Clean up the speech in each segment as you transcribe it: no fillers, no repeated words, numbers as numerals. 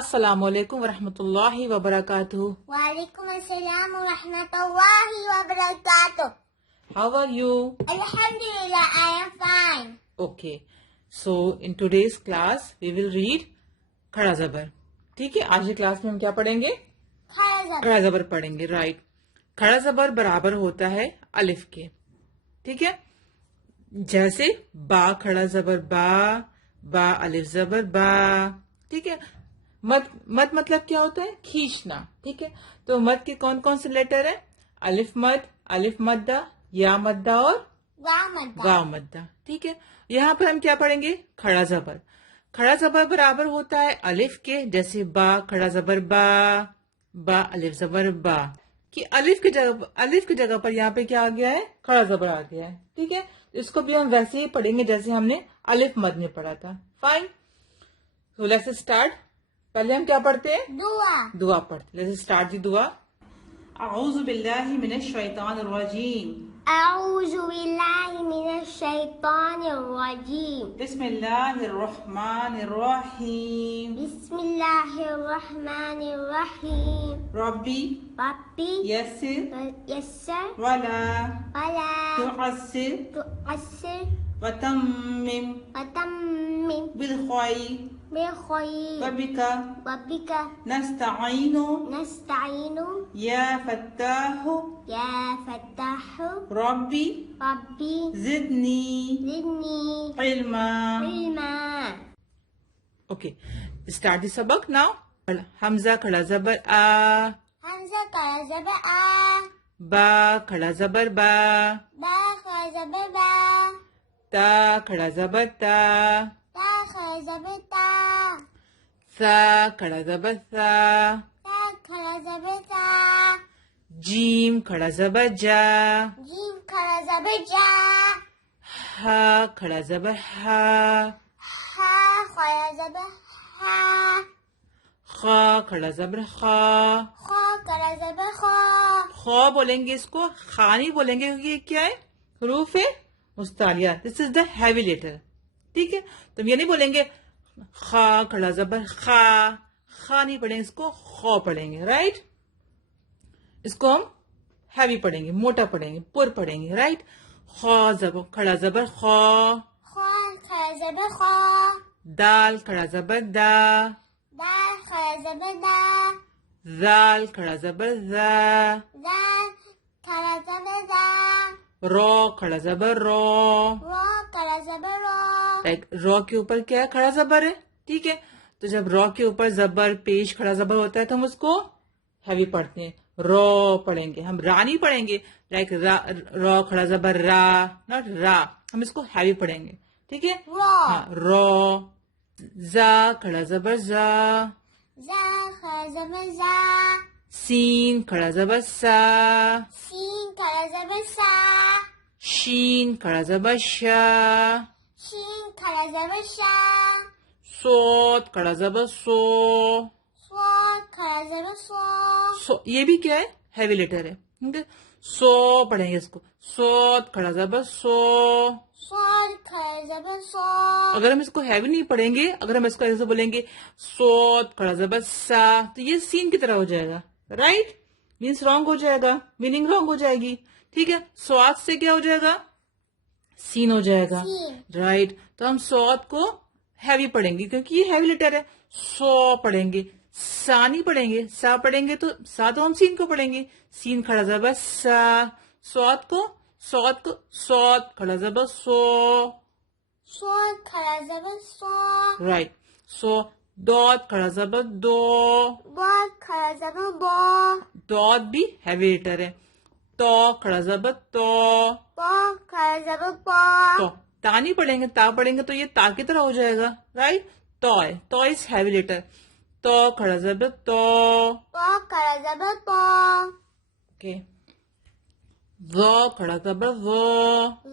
السلام علیکم ورحمۃ اللہ وبرکاتہ. وعلیکم السلام ورحمۃ اللہ وبرکاتہ. How are you? Alhamdulillah, I am fine. Okay. So in today's class we will read کھڑا زبر. ٹھیک ہے، آج کی کلاس میں ہم کیا پڑھیں گے؟ کھڑا زبر پڑھیں گے. رائٹ. کھڑا زبر برابر ہوتا ہے الف کے. ٹھیک ہے، جیسے با کھڑا زبر با، با الف زبر با. ٹھیک ہے. مد مطلب کیا ہوتا ہے؟ کھینچنا. ٹھیک ہے، تو مد کے کون کون سے لیٹر ہیں؟ الف مد، الف مدہ، یا مدہ اور واو مدہ. ٹھیک ہے، یہاں پر ہم کیا پڑھیں گے؟ کھڑا زبر. کھڑا زبر برابر ہوتا ہے الف کے، جیسے با کھڑا زبر با، با الف زبر با. کہ الف کی جگہ پر یہاں پہ کیا آ گیا ہے؟ کھڑا زبر آ گیا ہے. ٹھیک ہے، اس کو بھی ہم ویسے ہی پڑھیں گے جیسے ہم نے الف مد میں پڑھا تھا. فائن. So let's start. پہلے ہم کیا پڑھتے ہیں؟ دعا پڑھتے. لیٹس اسٹارٹ دی دعا. اعوذ باللہ من الشیطان الرجیم. اعوذ باللہ من الشیطان الرجیم. بسم اللہ الرحمن الرحیم. بسم اللہ الرحمن الرحیم. ربی ربی یسر یسر ولا ولا تعسر تعسر وتمم وتمم بالخیر بالخیر وبک وبک نستعین نستعین یا فتاح یا فتاح ربی ربی زدنی زدنی علما. علما. اوکے، اسٹارٹ دی سبق ناؤ. حمزہ کھڑا زبر آ، حمزہ کھڑا زبر آ، با کھڑا زبر با، با کھڑا زبر با، تا کھڑا زبر تا، تا کھڑا زبر تا، سا کھڑا زبر سا، تا کھڑا زبر تا، جیم کھڑا زبر جا، جیم کھڑا زبر جا، ہا کھڑا زبر ہا، ہا کھڑا زبر ہا، خا کھڑا زبر خا. خا کھڑا زبر خا، خا بولیں گے اس کو، خا نہیں بولیں گے کیونکہ یہ کیا ہے؟ حروف ہے مستعلیہ. دس از دا ہیوی لیٹر. ٹھیک ہے، تو ہم یہ نہیں بولیں گے خا کھڑا زبر خا، خا نہیں پڑھیں گے اس کو، خو پڑھیں گے. رائٹ. اس کو ہم ہیوی پڑھیں گے، موٹا پڑھیں گے، پر پڑھیں گے. رائٹ. خا زبر کھڑا زبر خا. خا کھڑا زبر خا، دال کھڑا زبر دا، دال کھڑا زبر دا، زال کھڑا زبر زا، دال کھڑا زبر دا، رو کھڑا زبر رو. رو کھڑا زبر رو، لائک رو کے اوپر کیا ہے؟ کھڑا زبر ہے. ٹھیک ہے، تو جب رو کے اوپر زبر پیش کھڑا زبر ہوتا ہے تو ہم اس کو ہیوی پڑھتے ہیں. رو پڑھیں گے ہم، را نہیں پڑھیں گے. لائک رو کھڑا زبر را، ناٹ را. ہم اس کو ہیوی پڑھیں گے. ٹھیک ہے، رو، ہاں رو. زا کھڑا زبر زا، زا کھڑا زبر زا، سین کھڑا زبر سا، سین کھڑا زبر سا، شین کھڑا زبر شا، شین کھڑا زبر شا، صوت کھڑا زبر سو. صاد کھڑا زبر سو، یہ بھی کیا ہے؟ ہیوی لیٹر ہے. ٹھیک ہے، سو پڑھیں گے اس کو. سوت کھڑا زبر سو. صاد کھڑا زبر سو، اگر ہم اس کو ہیوی نہیں پڑھیں گے، اگر ہم اس کو ایسے بولیں گے سوت کھڑا زبر سا، تو یہ سین کی طرح ہو جائے گا. رائٹ. مینس رانگ ہو جائے گا، میننگ رانگ ہو جائے گی. ٹھیک ہے، سوات سے کیا ہو جائے گا؟ سین ہو جائے گا. سین. رائٹ. تو ہم سوت کو ہیوی پڑھیں گے کیونکہ یہ ہیوی لیٹر ہے. سو پڑھیں گے، سا نہیں پڑھیں گے. سا پڑھیں گے تو سا تو ہم سین کو پڑھیں گے. سین کھڑا زبر سا. سوت کو سوت کھڑا زبر سو. صاد کھڑا زبر سو، رائٹ. سو دوت کھڑا زبر دو. باد کھڑا زبر بو، دوت بھی ہیوی لیٹر ہے. تو کھڑا زبر تو. پو کھڑا زبر پو، تو تا نہیں پڑھیں گے، تا پڑھیں گے تو یہ تا کی طرح ہو جائے گا. رائٹ. تو ہے، تو از ہیوی لیٹر. تو کھڑا زبر تو. پو کھڑا زبر پو، اوکے. زو کھڑا زبر زو.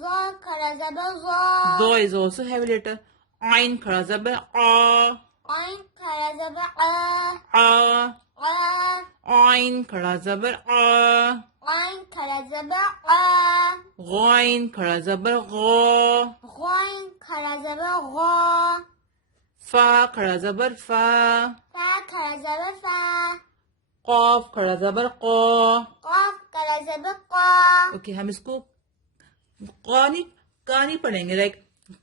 زو کھڑا زبر زو، زو از آلسو ہیوی لیٹر. آئن کھڑا زبر آ. عین کھڑا زبر آ، آ. آ، آئن کھڑا زبر آ. عین کھڑا زبر آ، غائن کھڑا زبر غو. غین کھڑا زبر غو، فا کھڑا زبر فا. فا کھڑا زبر فا. قاف کھڑا زبر قا. قاف کھڑا زبر قا. اوکے ہم اس کو قا نہیں پڑھیں گے. لائک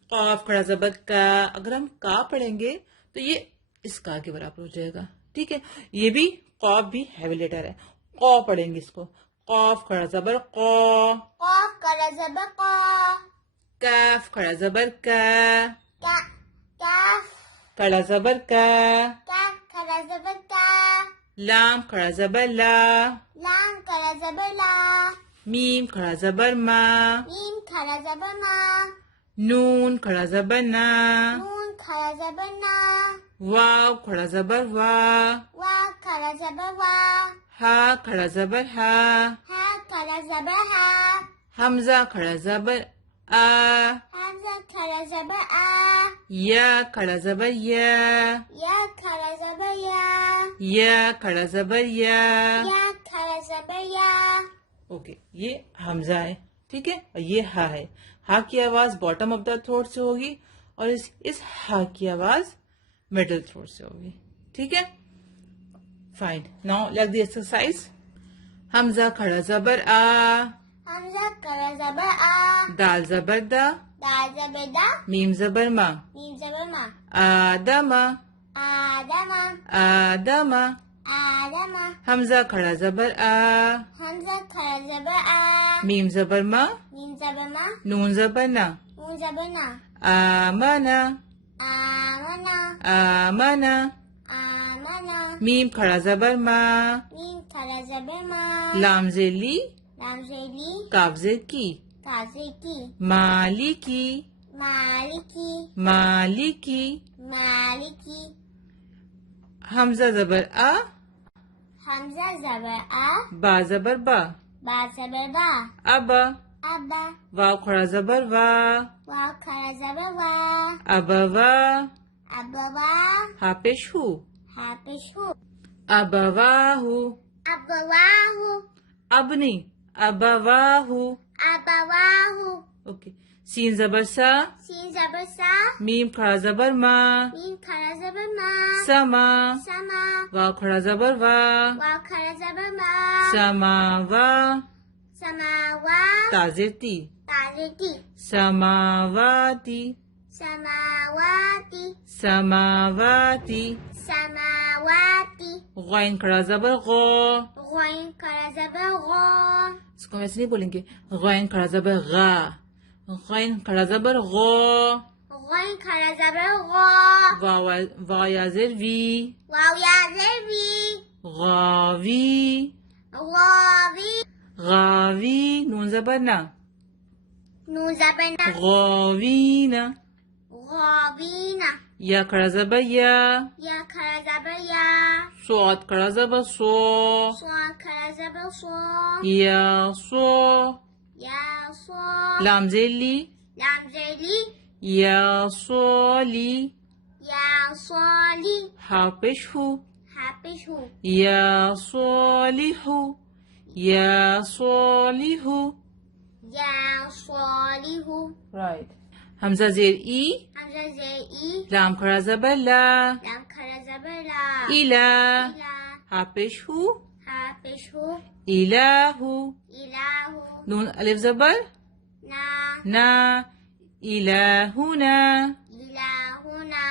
قاف کھڑا زبر کا. اگر ہم کا پڑھیں گے تو یہ اس کا کے برابر ہو جائے گا. ٹھیک ہے. یہ بھی قاف بھی ہیوی لیٹر ہے. قا پڑھیں گے اس کو. قاف کھڑا زبر قا. قاف کھڑا زبر قا. کاف کھڑا زبر کا. کاف کھڑا زبر کا. کاف کھڑا زبر کا. لام کھڑا زبر لا. لام کھڑا زبر لا. میم کھڑا زبر ما. میم کھڑا زبر ما. نون کھڑا زبر نا. نون کھڑا زبر نا. واو کھڑا زبر وا. وا کھڑا زبر وا. ہا کھڑا زبر ہا. ہا کھڑا زبر ہا. حمزہ کھڑا زبر آ. حمزہ کھڑا زبر آ. یا کھڑا زبر یا. یا کھڑا زبر یا. یا کھڑا زبر یا. یا کھڑا زبر یا. اوکے یہ حمزہ ہے. ٹھیک ہے. اور یہ ہا ہے. ہا کی آواز باٹم آف دا تھروٹ سے ہوگی اور اس ہا کی آواز مڈل تھروٹ سے ہوگی. ٹھیک ہے. Fine. Now like the exercise. Hamza کھڑا زبر آ. حمزہ کھڑا زبر آ. دال زبر دا. دال زبر دا. میم زبر ما. میم زبر ما. آدم. آدم آدم. آدم. حمزہ کھڑا زبر آ. حمزہ کھڑا زبر آ. میم زبر ما. میم زبر ما. نون زبر نا. نون زبر نا. آمنا. آمنا. آمنا. آمنا. میم کھڑا زبر ما. میم کھڑا زبر ما. لام زیلی. لام زیلی. کاف زیر کی. کافی کی. مالکی. مالکی. مالکی. مالکی. حمزہ زبر آ. حمزہ زبر آ. با زبر با. با زبر با. ابا. ابا. واو کھڑا زبر وا. واو کھڑا زبر وا. ابوا. ابوا. ہا پیش ہو. حافظ ہو. ابواہو. ابواہو. اب نہیں. ابواہو. ابواہو. اوکے. سین زبر سا. سین زبر سا. میم کھڑا زبر ما. میم کھڑا زبر ما. سما. سما. واو کھڑا زبر وا. واو کھڑا زبر ما. سماوا. سماوا. تازر تی. تازتی. سماواتی. سماواتی. سماواتی. سماواتی. غین کھڑا زبر غو. غین کھڑا زبر غو. اس کو ویسے نہیں بولیں گے. غین کھڑا زبر غا. غین کھڑا زبر غو. غین کھڑا زبر غو. واو یا زیر وی. واو یا زیر وی. غاوی. غاوی. غاوی. نون زبر نا. نون زبر نا. غاوینا. غاوینا. یا کھڑا زبر یا. یا کھڑا زبر یا. صاد کھڑا زبر سو. صاد کھڑا زبر سو. یا سو. یا سو. لام زیلی. لام زیلی. یا سولی. یا صالی. ہا پیش ہو. حافظ ہو. یا صالحو. یا صالحو. یا صالح. رائٹ. حمزہ زیر ای. حمزہ زیر ای. لام کھڑا زبر لا. لام کھڑا زبر لا. الا. الا. ہا پیش ہو. حافظ ہو. الہو. الہ. نون الف زبر نا. نا. الہنا. الہنا.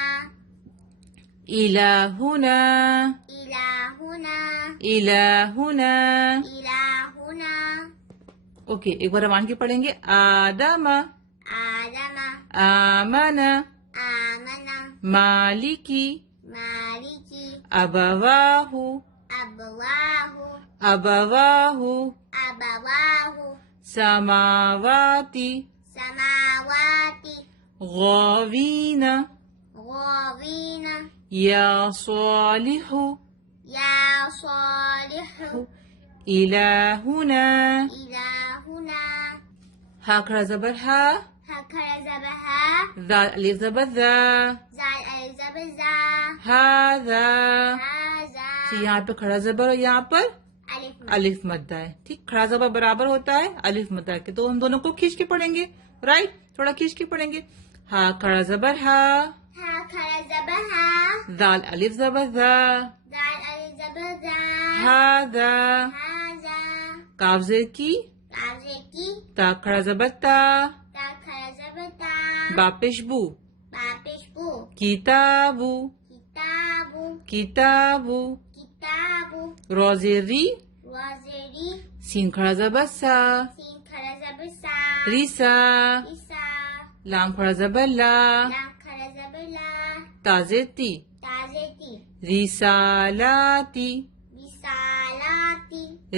الہنا. الہنا. الہنا. الہنا. اوکے ایک بار روان کے پڑھیں گے. آدم. آدم. آمنا. آمنا. مالکی. مالکی. ابواہو. ابواہو. ابواہو. ابواہو. سماواتی. سماواتی. غاوینا. غاوینا. یا صالحو. یا صالح. الہنا. الہنا. ہا کھڑا زبر ہا. ہا کھڑا زبر ہا. ذال الف زبر ذا. زال الف زبر زا. ہاذا. ہذا. تو یہاں پہ کھڑا زبر اور یہاں پر الف. الف مدہ ہے. ٹھیک. کھڑا زبر برابر ہوتا ہے الف مدہ کے. تو ہم دونوں کو کھینچ کے پڑھیں گے. رائٹ. تھوڑا کھینچ کے پڑھیں گے. ہا کھڑا زبر ہا. Ha kara zaba ha. Dal alif zabar za. Zal alif zaba za. Hada. Haza. Kaf zir ki. Kaf zir ki. Ta khara zabar ta. Ta kara zaba ta. Ba pesh bu. Ba pesh bu. Kitabu. Kitabu. Kitabu. Kitabu. Ra zir ri. Waziri. Sin khara zabar sa. Sin kara zaba sa. Risa. Isa. Lam khara zabar la. Lam kara zaba la. Ta zir ti. Tazeti. Risalati. Risalati.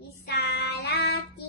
Risalati.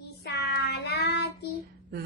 Risalati.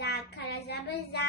Za kara zaba za.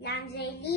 Lam zeli.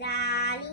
Zali.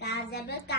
Ka zaba ka.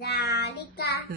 Zalika.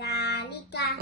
Zalika.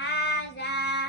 Haza.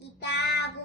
Kitabu.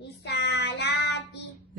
Risalati.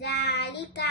Zalika.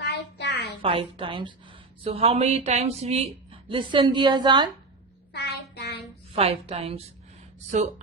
5 times. 5 times. So how many times we listen the azan? 5 times. 5 times. So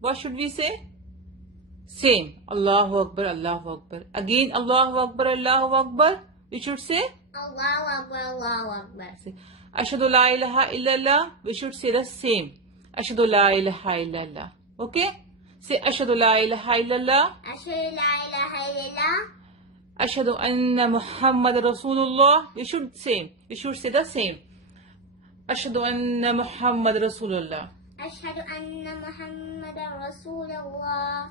What should we say? Same. Allahu Akbar, Allahu Akbar. Again, Allahu Akbar, Allahu Akbar. We should say, Allahu Akbar, Allahu Akbar. Ashhadu la ilaha illallah. We should say the same. Ashhadu la ilaha illallah. Okay? Say Ashhadu la ilaha illallah. Ashhadu la ilaha illallah. Ashhadu anna Muhammad Rasulullah. We should say the same. Ashhadu anna Muhammad Rasulullah. Ashhadu anna Muhammad Rasulullah.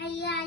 Hayya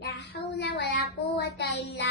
La hawla wa la quwwata illa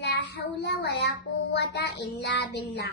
La hawla wa la quwwata illa billah.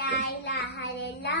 La ilaha illallah.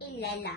Illallah.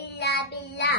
Illa billah.